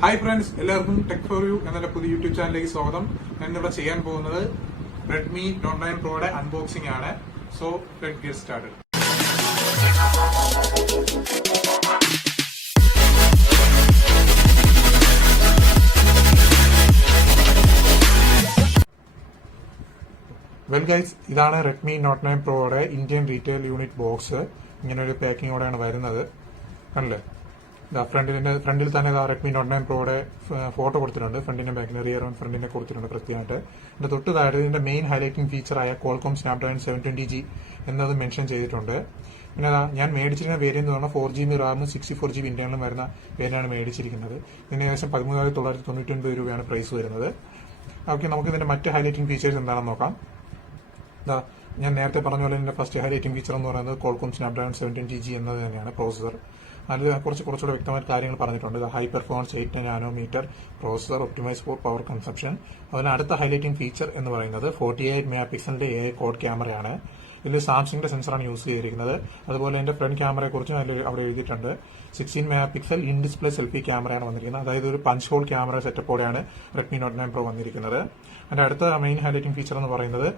Hi friends, എല്ലാവർക്കും tech4you എന്ന പുതിയ യൂട്യൂബ് ചാനലിലേക്ക് സ്വാഗതം. ഞാൻ ഇവിടെ ചെയ്യാൻ പോകുന്നത് Redmi Note 9 Proയുടെ അൺബോക്സിംഗ് ആണ്. So let's get started. Well guys, ഇതാണ് Redmi Note 9 Proയുടെ ഇന്ത്യൻ റീറ്റെയിൽ യൂണിറ്റ് ബോക്സ്. ഇങ്ങനെ ഒരു പാക്കിങ്ങോടെയാണ് വരുന്നത്. കണ്ടില്ലേ, ഫ്രണ്ടിൽ തന്നെ Redmi Note 9 Proയുടെ ഫോട്ടോ കൊടുത്തിട്ടുണ്ട്. ഫ്രണ്ടിന്റെ ബാക്കിന് റിയർ ഫ്രണ്ടിനെ കൊടുത്തിട്ടുണ്ട് കൃത്യമായിട്ട്. ഇതിന്റെ തൊട്ട് താഴെ ഇതിന്റെ മെയിൻ ഹൈലൈറ്റിംഗ് ഫീച്ചറായ Qualcomm Snapdragon 720G എന്നത് മെൻഷൻ ചെയ്തിട്ടുണ്ട്. പിന്നെ ഞാൻ മേടിച്ചിരിക്കുന്ന വേരിയന്റ് എന്ന് പറഞ്ഞാൽ 4GB റാമും 64GB ഇന്റേണലും വരുന്ന വേരിയന്റാണ് മേടിച്ചിരിക്കുന്നത്. ഇതിന് ഏകദേശം 13,999 രൂപയാണ് പ്രൈസ് വരുന്നത്. ഓക്കെ, നമുക്ക് ഇതിന്റെ മറ്റ് ഹൈലൈറ്റിംഗ് ഫീച്ചേഴ്സ് എന്താണെന്ന് നോക്കാം. ഞാൻ നേരത്തെ പറഞ്ഞ പോലെ ഇതിന്റെ ഫസ്റ്റ് ഹൈലൈറ്റിംഗ് ഫീച്ചർ എന്ന് പറയുന്നത് Qualcomm Snapdragon 720G എന്നത് തന്നെയാണ് പ്രോസസർ. അതിൽ കുറച്ചുകൂടെ വ്യക്തമായ കാര്യങ്ങൾ പറഞ്ഞിട്ടുണ്ട്. High performance 8 nanometre processor, optimize for power consumption. അതുപോലെ അടുത്ത ഹൈലൈറ്റിംഗ് ഫീച്ചർ എന്ന് പറയുന്നത് 48 മെഗാ പിക്സലിന്റെ AI കോഡ് ക്യാമറയാണ്. ഇതിൽ സാംസങ്ങിന്റെ സെൻസറാണ് യൂസ് ചെയ്തിരിക്കുന്നത്. അതുപോലെ എന്റെ ഫ്രണ്ട് ക്യാമറയെ കുറിച്ച് അവിടെ എഴുതിയിട്ടുണ്ട്. 16 mega pixel in display selfie ക്യാമറയാണ് വന്നിരിക്കുന്നത്. അതായത് ഒരു പഞ്ച് ഹോൾ ക്യാമറ സെറ്റപ്പോടെയാണ് Redmi Note 9 Pro വന്നിരിക്കുന്നത്. അതിന്റെ അടുത്ത മെയിൻ ഹൈലൈറ്റിംഗ് ഫീച്ചർ എന്ന് പറയുന്നത്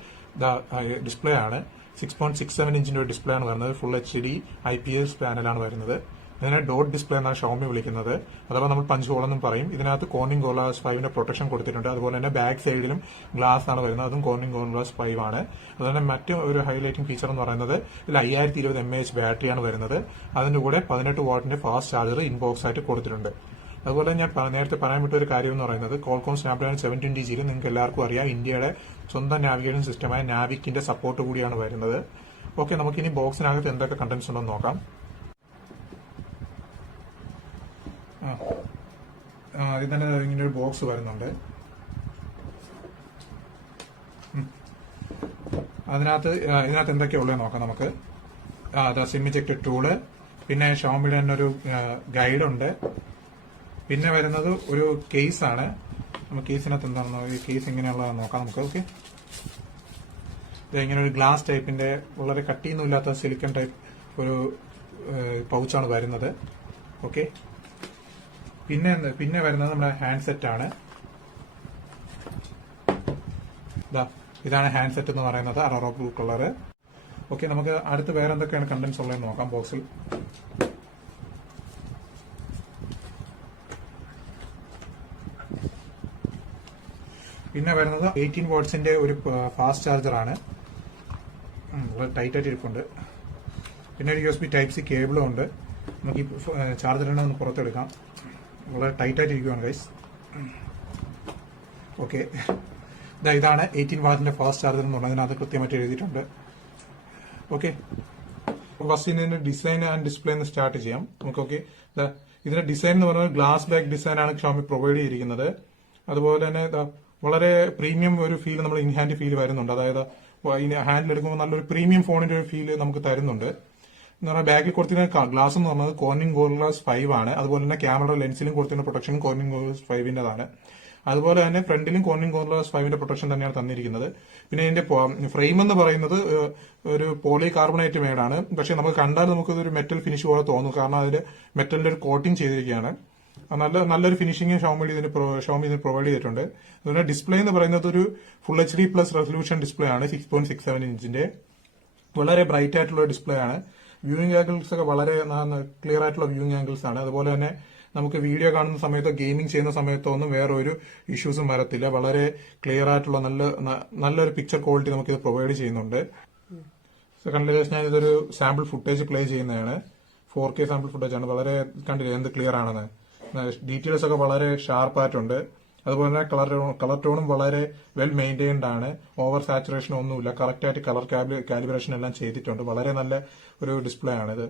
ഡിസ്പ്ലേ ആണ്. 6.67 ഇഞ്ചിന്റെ ഒരു ഡിസ്പ്ലേ ആണ് വരുന്നത്. ഫുൾ HD IPS പാനലാണ് വരുന്നത്. ഇതിനെ ഡോട്ട് ഡിസ്പ്ലേ എന്നാണ് ഷോമി വിളിക്കുന്നത്, അഥവാ നമ്മൾ പഞ്ച് ഹോൾ എന്നും പറയും. ഇതിനകത്ത് കോർണിംഗ് ഗോർലാസ് 5ന്റെ പ്രൊട്ടക്ഷൻ കൊടുത്തിട്ടുണ്ട്. അതുപോലെ തന്നെ ബാക്ക് സൈഡിലും ഗ്ലാസ് ആണ് വരുന്നത്, അതും കോർണിംഗ് ഗോർലാസ് 5 ആണ്. അതുപോലെ മറ്റു ഒരു ഹൈലൈറ്റിംഗ് ഫീച്ചർ എന്ന് പറയുന്നത് ഇതിൽ 5020 mAh ബാറ്ററിയാണ് വരുന്നത്. അതിന്റെ കൂടെ 18 വാട്ടിന്റെ ഫാസ്റ്റ് ചാർജർ ഇൻബോക്സ് ആയിട്ട് കൊടുത്തിട്ടുണ്ട്. അതുപോലെ ഞാൻ നേരത്തെ പറയാൻ വിട്ട ഒരു കാര്യം എന്ന് പറയുന്നത് Qualcomm Snapdragon 720G നിങ്ങൾക്ക് എല്ലാവർക്കും അറിയാം, ഇന്ത്യയുടെ സ്വന്തം നാവിഗേഷൻ സിസ്റ്റമായ നാവിക്കിന്റെ സപ്പോർട്ട് കൂടിയാണ് വരുന്നത്. ഓക്കെ, നമുക്കിനി ബോക്സിനകത്ത് എന്തൊക്കെ കണ്ടന്റ്സ് ഉണ്ടെന്ന് നോക്കാം. ഇതിൽ തന്നെ ഇങ്ങനെ ഒരു ബോക്സ് വരുന്നുണ്ട്. ഇതിനകത്ത് എന്തൊക്കെയാ ഉള്ളത് നോക്കാം നമുക്ക്. സിം ഇജക്ടർ ടൂള്, പിന്നെ ഷോമിയുടെ തന്നെ ഒരു ഗൈഡ് ഉണ്ട്. പിന്നെ വരുന്നത് ഒരു കേസാണ്. നമുക്ക് കേസിനകത്ത് എന്താണെന്നോ, ഈ കേസ് എങ്ങനെയുള്ളതെന്ന് നോക്കാം നമുക്ക്. ഓക്കെ, ഇങ്ങനെ ഒരു ഗ്ലാസ് ടൈപ്പിന്റെ വളരെ കട്ടിയൊന്നും ഇല്ലാത്ത സിലിക്കൺ ടൈപ്പ് ഒരു പൗച്ചാണ് വരുന്നത്. ഓക്കെ, പിന്നെ വരുന്നത് നമ്മുടെ ഹാൻഡ്സെറ്റ് ആണ്. ഇതാണ് ഹാൻഡ്സെറ്റ് എന്ന് പറയുന്നത്, അറോറോ ബ്ലൂ കളർ. ഓക്കെ, നമുക്ക് അടുത്ത് വേറെ എന്തൊക്കെയാണ് കണ്ടന്റ്സ് ഉള്ളതെന്ന് നോക്കാം ബോക്സിൽ. പിന്നെ വരുന്നത് 18 വാട്ട്സിന്റെ ഒരു ഫാസ്റ്റ് ചാർജർ ആണ്. ടൈറ്റ് ആയിട്ട് ഇരിപ്പുണ്ട്. പിന്നെ ഒരു USB Type-C കേബിളും ഉണ്ട്. നമുക്ക് ഈ ചാർജറിനെ ഒന്ന് പുറത്തെടുക്കാം. വളരെ ടൈറ്റ് ആയിട്ട് ഇരിക്കുകയാണ് ഗൈസ്. ഓക്കെ, ഇതാണ് 18 വാട്ടിന്റെ ഫാസ്റ്റ് ചാർജർ എന്നുള്ളത് അതിനകത്ത് കൃത്യമായിട്ട് എഴുതിയിട്ടുണ്ട്. ഓക്കെ, ഫസ്റ്റ് ഇതിന്റെ ഡിസൈൻ ആൻഡ് ഡിസ്പ്ലേ എന്ന് സ്റ്റാർട്ട് ചെയ്യാം നമുക്ക്. ഓക്കെ, ഇതിന്റെ ഡിസൈൻ എന്ന് പറയുന്നത് ഗ്ലാസ് ബാക്ക് ഡിസൈൻ ആണ് ഷോമി പ്രൊവൈഡ് ചെയ്തിരിക്കുന്നത്. അതുപോലെ തന്നെ വളരെ പ്രീമിയം ഒരു ഫീൽ, നമ്മൾ ഇൻ ഹാൻഡ് ഫീൽ വരുന്നുണ്ട്. അതായത് ഹാൻഡിൽ എടുക്കുമ്പോൾ നല്ലൊരു പ്രീമിയം ഫോണിന്റെ ഒരു ഫീൽ നമുക്ക് തരുന്നുണ്ട്. എന്ന് പറഞ്ഞാൽ ബാക്കിൽ കൊടുത്തിരുന്ന ഗ്ലാസ് എന്ന് പറഞ്ഞത് കോർണിംഗ് ഗോർലാസ് 5 ആണ്. അതുപോലെ തന്നെ ക്യാമറ ലെൻസിലും കൊടുത്തിരുന്ന പ്രൊട്ടക്ഷനും കോർണിംഗ് ഗോർലാസ് 5ന്റേതാണ്. അതുപോലെ തന്നെ ഫ്രണ്ടിലും കോർണിംഗ് ഗോർലാസ് 5ന്റെ പ്രൊട്ടക്ഷൻ തന്നെയാണ് തന്നിരിക്കുന്നത്. പിന്നെ ഇതിന്റെ ഫ്രെയിം എന്ന് പറയുന്നത് ഒരു പോളി കാർബണേറ്റ് മേഡാണ്. പക്ഷെ നമുക്ക് കണ്ടാൽ നമുക്കൊരു മെറ്റൽ ഫിനിഷ് പോലെ തോന്നും, കാരണം അതിൽ മെറ്റലിന്റെ ഒരു കോട്ടിംഗ് ചെയ്തിരിക്കുകയാണ്. നല്ലൊരു ഫിനിഷിംഗ് ഷോമി ഇതിന് പ്രൊവൈഡ് ചെയ്തിട്ടുണ്ട്. അതുപോലെ ഡിസ്പ്ലേ എന്ന് പറയുന്നത് ഒരു full HD plus resolution display ആണ്. 6.67 ഇഞ്ചിന്റെ വളരെ ബ്രൈറ്റ് ആയിട്ടുള്ള ഡിസ്പ്ലേ ആണ്. വ്യൂയിങ് ആംഗിൾസ് ഒക്കെ വളരെ ക്ലിയർ ആയിട്ടുള്ള വ്യൂയിങ് ആംഗിൾസ് ആണ്. അതുപോലെ തന്നെ നമുക്ക് വീഡിയോ കാണുന്ന സമയത്തോ ഗെയിമിംഗ് ചെയ്യുന്ന സമയത്തോ ഒന്നും വേറെ ഒരു ഇഷ്യൂസും വരത്തില്ല. വളരെ ക്ലിയർ ആയിട്ടുള്ള നല്ലൊരു പിക്ചർ ക്വാളിറ്റി നമുക്ക് ഇത് പ്രൊവൈഡ് ചെയ്യുന്നുണ്ട്. കണ്ടില്ലേ, ഞാൻ ഇതൊരു സാമ്പിൾ ഫുട്ടേജ് പ്ലേ ചെയ്യുന്നതാണ്. 4K സാമ്പിൾ ഫുട്ടേജ് ആണ്. വളരെ കണ്ടില്ലേ എന്ത് ക്ലിയർ ആണെന്ന്. ഡീറ്റെയിൽസ് ഒക്കെ വളരെ ഷാർപ്പായിട്ടുണ്ട്. അതുപോലെ തന്നെ കളർ ടോണും വളരെ വെൽ മെയിൻറ്റൈൻഡ് ആണ്. ഓവർ സാച്ചുറേഷൻ ഒന്നുമില്ല. കറക്റ്റായിട്ട് കളർ കാലിബ്രേഷൻ എല്ലാം ചെയ്തിട്ടുണ്ട്. വളരെ നല്ല ഒരു ഡിസ്പ്ലേ ആണിത്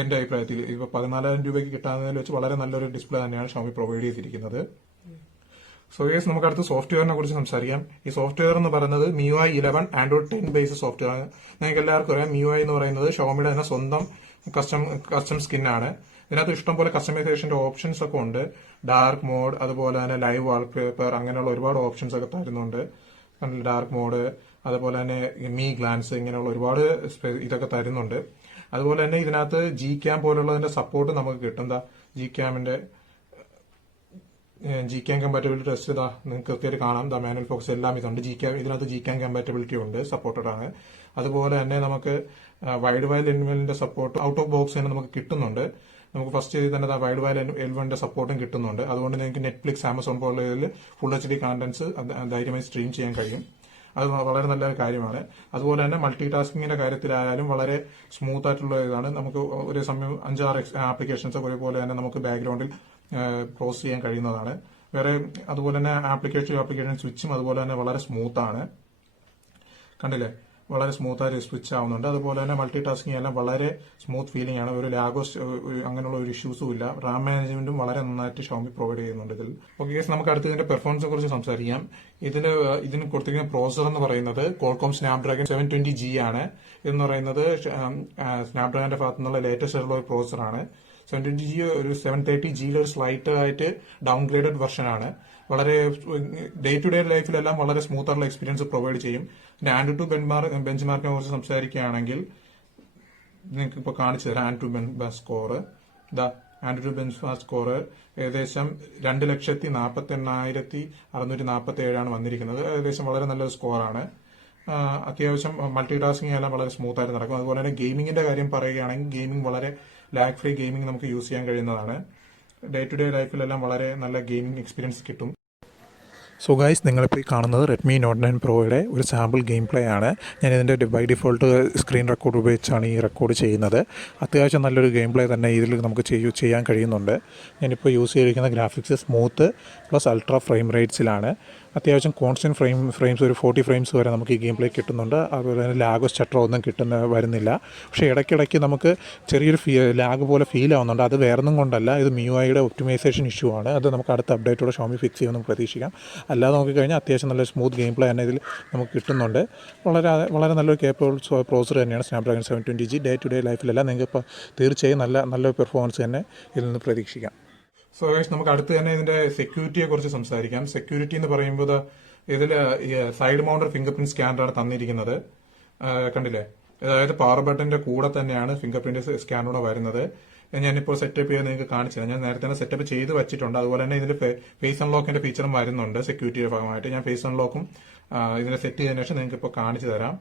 എന്റെ അഭിപ്രായത്തിൽ. ഇപ്പൊ 14,000 രൂപയ്ക്ക് കിട്ടാവുന്നതിൽ വെച്ച് വളരെ നല്ലൊരു ഡിസ്പ്ലേ തന്നെയാണ് ഷോമി പ്രൊവൈഡ് ചെയ്തിരിക്കുന്നത്. സോ യെസ്, നമുക്ക് അടുത്ത സോഫ്റ്റ്വെയറിനെ കുറിച്ച് സംസാരിക്കാം. ഈ സോഫ്റ്റ്വെയർ എന്ന് പറയുന്നത് MIUI 11 Android 10 ബേസ് സോഫ്റ്റ്വെയർ ആണ്. നിങ്ങൾക്ക് എല്ലാവർക്കും അറിയാം, MIUI എന്ന് പറയുന്നത് ഷോമിയുടെ തന്നെ സ്വന്തം കസ്റ്റം സ്കിൻ ആണ്. ഇതിനകത്ത് ഇഷ്ടംപോലെ കസ്റ്റമൈസേഷന്റെ ഓപ്ഷൻസ് ഒക്കെ ഉണ്ട്. ഡാർക്ക് മോഡ്, അതുപോലെ തന്നെ ലൈവ് വാൾപേപ്പർ, അങ്ങനെയുള്ള ഒരുപാട് ഓപ്ഷൻസ് ഒക്കെ തരുന്നുണ്ട്. ഡാർക്ക് മോഡ്, അതുപോലെ തന്നെ ഗ്ലാൻസ്, ഇങ്ങനെയുള്ള ഒരുപാട് ഇതൊക്കെ തരുന്നുണ്ട്. അതുപോലെ തന്നെ ഇതിനകത്ത് G ക്യാം പോലുള്ളതിന്റെ സപ്പോർട്ട് നമുക്ക് കിട്ടും. G ക്യാമിന്റെ GCAN കമ്പാറ്റബിലിറ്റി ടെസ്റ്റ് ഇതാ നിങ്ങൾക്ക് കൃത്യമായിട്ട് കാണാം. മാനുവൽ ഫോക്കസ് എല്ലാം ഇതുണ്ട്. ഇതിനകത്ത് GCAN കമ്പാറ്റബിലിറ്റി ഉണ്ട്, സപ്പോർട്ടഡ് ആണ്. അതുപോലെ തന്നെ നമുക്ക് വൈഡ് വയൽ L1ന്റെ സപ്പോർട്ട് ഔട്ട് ഓഫ് ബോക്സ് തന്നെ നമുക്ക് കിട്ടുന്നുണ്ട്. നമുക്ക് ഫസ്റ്റ് ചെയ്ത് തന്നെ വൈഡ് വയൽ L1ന്റെ സപ്പോർട്ടും കിട്ടുന്നുണ്ട്. അതുകൊണ്ട് നിങ്ങൾക്ക് നെറ്റ്ഫ്ലിക്സ്, ആമസോൺ പോലുള്ളതിൽ ഫുൾ HD കണ്ടന്റ്സ് ധൈര്യമായി സ്ട്രീം ചെയ്യാൻ കഴിയും. അത് വളരെ നല്ല കാര്യമാണ്. അതുപോലെ തന്നെ മൾട്ടി ടാസ്കിങ്ങിന്റെ കാര്യത്തിലായാലും വളരെ സ്മൂത്ത് ആയിട്ടുള്ള ഇതാണ്. നമുക്ക് ഒരു സമയം 5-6 ആപ്ലിക്കേഷൻസ് ഒരേപോലെ തന്നെ നമുക്ക് ബാക്ക്ഗ്രൗണ്ടിൽ ക്ലോസ് ചെയ്യാൻ കഴിയുന്നതാണ്. വേറെ അതുപോലെ തന്നെ ആപ്ലിക്കേഷൻ സ്വിച്ചും അതുപോലെ തന്നെ വളരെ സ്മൂത്ത് ആണ്. കണ്ടില്ലേ, വളരെ സ്മൂത്ത് ആയിട്ട് സ്വിച്ച് ആവുന്നുണ്ട്. അതുപോലെ തന്നെ മൾട്ടി ടാസ്കിങ് എല്ലാം വളരെ സ്മൂത്ത് ഫീലിംഗ് ആണ്. ഒരു ലാഗോ അങ്ങനെയുള്ള ഒരു ഇഷ്യൂസും ഇല്ല. റാം മാനേജ്മെന്റും വളരെ നന്നായിട്ട് ഷോമി പ്രൊവൈഡ് ചെയ്യുന്നുണ്ട് ഇതിൽ. ഓക്കെ ഗൈസ്, നമുക്ക് അടുത്ത് ഇതിന്റെ പെർഫോമൻസിനെ കുറിച്ച് സംസാരിക്കാം. ഇതിന് കൊടുത്തിരിക്കുന്ന പ്രോസസർ എന്ന് പറയുന്നത് Qualcomm Snapdragon 720G ആണ്. ഇതെന്ന് പറയുന്നത് സ്നാപ്ഡ്രാഗന്റെ ഭാഗത്തു നിന്നുള്ള ലേറ്റസ്റ്റ് ആയിട്ടുള്ള ഒരു പ്രോസസർ ആണ്. 720G ഒരു 730Gയിലെ ഒരു സ്ലൈറ്റ് ആയിട്ട് ഡൗൺഗ്രേഡഡ് വെർഷൻ ആണ്. വളരെ ഡേ ടു ഡേ ലൈഫിലെല്ലാം വളരെ സ്മൂത്ത് ആയിട്ടുള്ള എക്സ്പീരിയൻസ് പ്രൊവൈഡ് ചെയ്യും. പിന്നെ ആൻഡ് ടു ബെഞ്ച് മാർക്കിനെ കുറിച്ച് സംസാരിക്കുകയാണെങ്കിൽ നിങ്ങൾക്ക് ഇപ്പോൾ കാണിച്ചു തരാം. AnTuTu bench score AnTuTu benchmark score ഏകദേശം 2,48,647 വന്നിരിക്കുന്നത്. ഏകദേശം വളരെ നല്ലൊരു സ്കോറാണ്. അത്യാവശ്യം മൾട്ടി ടാസ്കിങ് എല്ലാം വളരെ സ്മൂത്ത് ആയിട്ട് നടക്കും. അതുപോലെ തന്നെ ഗെയിമിംഗിന്റെ കാര്യം പറയുകയാണെങ്കിൽ ഗെയിമിംഗ് വളരെ ലാഗ് ഫ്രീ ഗെയിമിംഗ് നമുക്ക് യൂസ് ചെയ്യാൻ കഴിയുന്നതാണ്. ഡേ ടു ഡേ ലൈഫിലെല്ലാം വളരെ നല്ല ഗെയിമിംഗ് എക്സ്പീരിയൻസ് കിട്ടും. സോ ഗൈസ്, നിങ്ങളിപ്പോൾ ഈ കാണുന്നത് Redmi Note 9 Proയുടെ ഒരു സാമ്പിൾ ഗെയിം പ്ലേ ആണ്. ഞാൻ ഇതിൻ്റെ ബൈ ഡിഫോൾട്ട് സ്ക്രീൻ റെക്കോർഡ് ഉപയോഗിച്ചാണ് ഈ റെക്കോർഡ് ചെയ്യുന്നത്. അത്യാവശ്യം നല്ലൊരു ഗെയിം പ്ലേ തന്നെ ഇതിൽ നമുക്ക് ചെയ്യാൻ കഴിയുന്നുണ്ട്. ഞാനിപ്പോൾ യൂസ് ചെയ്തിരിക്കുന്ന graphics smooth plus ultra frame റേറ്റ്സിലാണ്. അത്യാവശ്യം കോൺസ്റ്റൻറ്റ് ഫ്രെയിംസ് ഒരു 40 ഫ്രെയിംസ് വരെ നമുക്ക് ഈ ഗെയിം പ്ലേ കിട്ടുന്നുണ്ട്. അതുപോലെ തന്നെ ലാഗോ സ്റ്റട്ടറോ ഒന്നും വരുന്നില്ല. പക്ഷേ ഇടയ്ക്കിടയ്ക്ക് നമുക്ക് ചെറിയൊരു ലാഗ് പോലെ ഫീൽ ആവുന്നുണ്ട്. അത് വേറൊന്നും കൊണ്ടല്ല, ഇത് MIUIയുടെ ഒപ്റ്റിമൈസേഷൻ ഇഷ്യൂ ആണ്. അത് നമുക്ക് അടുത്ത അപ്ഡേറ്റോടെ ഷോമി ഫിക്സ് ചെയ്യുമെന്ന് പ്രതീക്ഷിക്കാം. അല്ലാതെ നോക്കിക്കഴിഞ്ഞാൽ അത്യാവശ്യം നല്ല സ്മൂത്ത് ഗെയിം പ്ലേ തന്നെ ഇതിൽ നമുക്ക് കിട്ടുന്നുണ്ട്. വളരെ നല്ലൊരു കേപ്പബിൾ പ്രോസസർ തന്നെയാണ് Snapdragon 720G. Day to day ലൈഫിലല്ല നിങ്ങൾക്ക് ഇപ്പോൾ തീർച്ചയായും നല്ലൊരു പെർഫോമൻസ് തന്നെ ഇതിൽ നിന്ന് പ്രതീക്ഷിക്കാം. സോ ഗൈസ്, നമുക്ക് അടുത്ത് തന്നെ ഇതിന്റെ സെക്യൂരിറ്റിയെ കുറിച്ച് സംസാരിക്കാം. സെക്യൂരിറ്റി എന്ന് പറയുമ്പോൾ ഇതിൽ സൈഡ് മൗണ്ടഡ് ഫിംഗർ പ്രിന്റ് സ്കാനറാണ് തന്നിരിക്കുന്നത്. കണ്ടില്ലേ, അതായത് പവർ ബട്ടന്റെ കൂടെ തന്നെയാണ് ഫിംഗർ പ്രിന്റ് സ്കാനറോടെ വരുന്നത്. ഞാനിപ്പോൾ സെറ്റപ്പ് ചെയ്ത് നിങ്ങൾക്ക് കാണിച്ചു തരാം. ഞാൻ നേരത്തെ തന്നെ സെറ്റപ്പ് ചെയ്ത് വെച്ചിട്ടുണ്ട്. അതുപോലെ തന്നെ ഇതിൽ ഫേസ് അൺലോക്കിന്റെ ഫീച്ചറും വരുന്നുണ്ട് സെക്യൂരിറ്റിയുടെ ഭാഗമായിട്ട്. ഞാൻ ഫേസ് അൺലോക്കും ഇതിനെ സെറ്റ് ചെയ്തതിനു ശേഷം നിങ്ങൾക്ക് ഇപ്പോൾ കാണിച്ചു തരാം.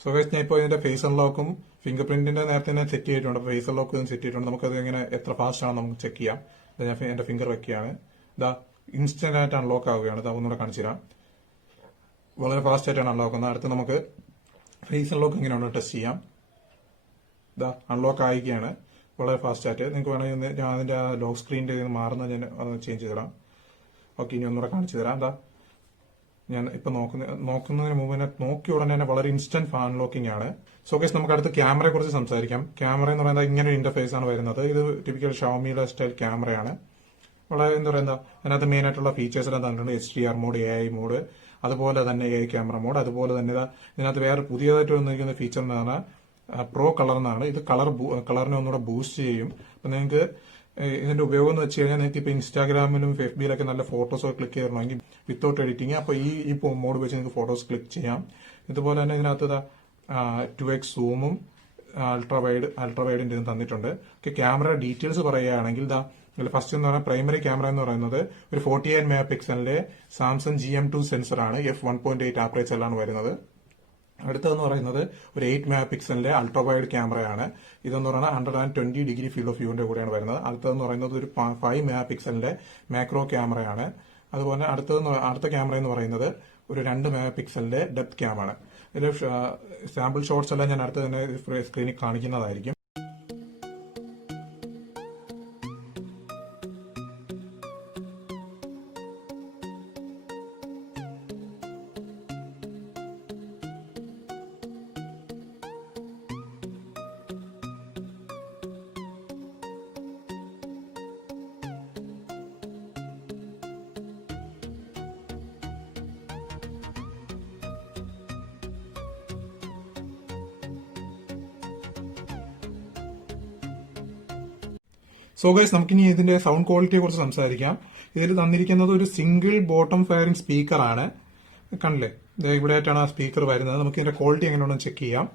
സോ ഗൈസ്, ഞാൻ ഇപ്പോൾ ഇതിന്റെ ഫേസ് അൺലോക്കും ഫിംഗർ പ്രിന്റിന്റെ നേരത്തെ തന്നെ സെറ്റ് ചെയ്തിട്ടുണ്ട്. ഫേസ് അൺലോക്ക് സെറ്റ് ചെയ്തിട്ടുണ്ട്. നമുക്കത് എങ്ങനെ എത്ര ഫാസ്റ്റ് ആണ് നമുക്ക് ചെക്ക് ചെയ്യാം. ഞാൻ എന്റെ ഫിംഗർ വെക്കുകയാണ്. ഇൻസ്റ്റന്റ് ആയിട്ട് അൺലോക്ക് ആവുകയാണ്. ഒന്നുകൂടെ കാണിച്ചു തരാം. വളരെ ഫാസ്റ്റ് ആയിട്ടാണ് അൺലോക്ക് ആകുന്നത്. അടുത്ത് നമുക്ക് ഫേസ് അൺലോക്ക് എങ്ങനെയാണ് ടെസ്റ്റ് ചെയ്യാം. അൺലോക്ക് ആയിരിക്കുകയാണ് വളരെ ഫാസ്റ്റ് ആയിട്ട്. നിങ്ങൾക്ക് വേണമെങ്കിൽ ഞാൻ അതിന്റെ ലോക്ക് സ്ക്രീനിന്റെ മാറുന്ന ഞാൻ ചേഞ്ച് ചെയ്ത് തരാം. ഓക്കെ, ഇനി ഒന്നുകൂടെ കാണിച്ചു തരാം. ഞാൻ ഇപ്പൊ നോക്കുന്നതിന് മുമ്പ് തന്നെ നോക്കിയ ഉടനെ തന്നെ വളരെ ഇൻസ്റ്റന്റ് അൺലോക്കിംഗ് ആണ്. സോ ഗൈസ്, നമുക്ക് അടുത്ത് ക്യാമറയെ കുറിച്ച് സംസാരിക്കാം. ക്യാമറ എന്ന് പറയുന്നത് ഇങ്ങനെ ഒരു ഇന്റർഫേസ് ആണ് വരുന്നത്. ഇത് ടിപ്പിക്കൽ ഷവോമിയുടെ സ്റ്റൈൽ ക്യാമറയാണ്. വളരെ അതിനകത്ത് മെയിൻ ആയിട്ടുള്ള ഫീച്ചേഴ്സ് എല്ലാം തന്നിട്ടുണ്ട്. HDR മോഡ്, AI മോഡ്, അതുപോലെ തന്നെ AI ക്യാമറ മോഡ്. അതുപോലെ തന്നെ ഇതിനകത്ത് വേറെ പുതിയതായിട്ട് വന്നിരിക്കുന്ന ഫീച്ചർ എന്ന് പറഞ്ഞാൽ പ്രോ കളർ എന്നാണ്. ഇത് കളറിനെ ഒന്നുകൂടെ ബൂസ്റ്റ് ചെയ്യും. അപ്പൊ നിങ്ങൾക്ക് ഇതിന്റെ ഉപയോഗം എന്ന് വെച്ച് കഴിഞ്ഞാൽ നിങ്ങൾക്ക് ഇപ്പൊ ഇൻസ്റ്റാഗ്രാമിലും FBയിലൊക്കെ നല്ല ഫോട്ടോസ് ക്ലിക്ക് ചെയ്യണമെങ്കിൽ വിത്തൗട്ട് എഡിറ്റിംഗ് അപ്പൊ ഈ മോഡ് വെച്ച് നിങ്ങൾക്ക് ഫോട്ടോസ് ക്ലിക്ക് ചെയ്യാം. ഇതുപോലെ തന്നെ ഇതിനകത്ത് 2x സൂമും അൾട്രാവൈഡിന്റെ ഇതും തന്നിട്ടുണ്ട്. ക്യാമറ ഡീറ്റെയിൽസ് പറയുകയാണെങ്കിൽ ഫസ്റ്റ് എന്ന് പറഞ്ഞാൽ പ്രൈമറി ക്യാമറ എന്ന് പറയുന്നത് ഒരു 48 മെഗാ പിക്സലിന്റെ സാംസങ് GM2 സെൻസറാണ്. f1.8 ആപ്പറേച്ചറിലാണ് വരുന്നത്. അടുത്തതെന്ന് പറയുന്നത് ഒരു 8 മെഗാ പിക്സലിന്റെ അൾട്രാവൈഡ് ക്യാമറയാണ്. ഇതെന്ന് പറഞ്ഞാൽ 120 ഡിഗ്രി ഫീൽഡ് ഓഫ് വ്യൂവിന്റെ കൂടെയാണ് വരുന്നത്. അടുത്തതെന്ന് പറയുന്നത് ഒരു 5 മെഗാ പിക്സലിന്റെ മാക്രോ ക്യാമറയാണ്. അതുപോലെ അടുത്ത ക്യാമറ എന്ന് പറയുന്നത് ഒരു 2 മെഗാ പിക്സലിന്റെ ഡെപ്ത് ക്യാമറ. ഇതിൽ സാമ്പിൾ ഷോട്ട്സ് എല്ലാം ഞാൻ അടുത്ത് തന്നെ സ്ക്രീനിൽ കാണിക്കുന്നതായിരിക്കും. സോ ഗൈസ്, നമുക്കിനി ഇതിന്റെ സൗണ്ട് ക്വാളിറ്റിയെ കുറിച്ച് സംസാരിക്കാം. ഇതിൽ തന്നിരിക്കുന്നത് ഒരു സിംഗിൾ ബോട്ടം ഫയറിംഗ് സ്പീക്കർ ആണ്. കണ്ടില്ലേ, ഇവിടെ ആയിട്ടാണ് ആ സ്പീക്കർ വരുന്നത്. നമുക്ക് ഇതിന്റെ ക്വാളിറ്റി എങ്ങനെയാണെന്ന് ചെക്ക് ചെയ്യാം.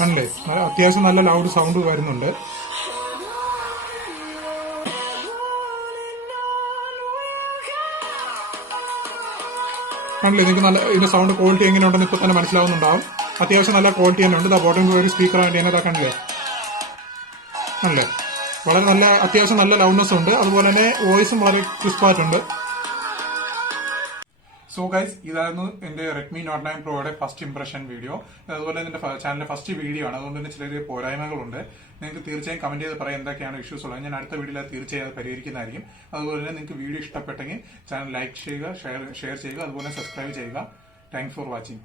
കണ്ടില്ലേ, അത്യാവശ്യം നല്ല ലൗഡ് സൗണ്ട് വരുന്നുണ്ട്. കണ്ടില്ലേ, നിങ്ങൾക്ക് നല്ല ഇതിന്റെ സൗണ്ട് ക്വാളിറ്റി എങ്ങനെയുണ്ടെന്ന് ഇപ്പൊ തന്നെ മനസ്സിലാവുന്നുണ്ടാവും. അത്യാവശ്യം നല്ല ക്വാളിറ്റി തന്നെ ഉണ്ട്. ബോട്ടം ഒരു സ്പീക്കർ ആയിട്ട് തന്നെ കണ്ടില്ലേ, കണ്ടില്ലേ, വളരെ നല്ല അത്യാവശ്യം നല്ല ലൗഡ്നെസ് ഉണ്ട്. അതുപോലെ തന്നെ വോയിസും വളരെ ക്രിസ്പായിട്ടുണ്ട്. സോ ഗൈസ്, ഇതായിരുന്നു എന്റെ റെഡ്മി നോട്ട് 9 പ്രോയുടെ ഫസ്റ്റ് ഇംപ്രഷൻ വീഡിയോ. അതുപോലെ എന്റെ ചാനലിലെ ഫസ്റ്റ് വീഡിയോ ആണ്, അതുകൊണ്ട് തന്നെ ചില പോരായ്മകളുണ്ട്. നിങ്ങൾക്ക് തീർച്ചയായും കമന്റ് ചെയ്ത് പറയാം എന്തൊക്കെയാണ് ഇഷ്യൂസ് ഉള്ളത്. ഞാൻ അടുത്ത വീഡിയോയിൽ തീർച്ചയായും അത് പരിഹരിക്കുന്നതായിരിക്കും. അതുപോലെ തന്നെ നിങ്ങൾക്ക് വീഡിയോ ഇഷ്ടപ്പെട്ടെങ്കിൽ ചാനൽ ലൈക്ക് ചെയ്യുക, ഷെയർ ചെയ്യുക, അതുപോലെ സബ്സ്ക്രൈബ് ചെയ്യുക. Thanks for watching.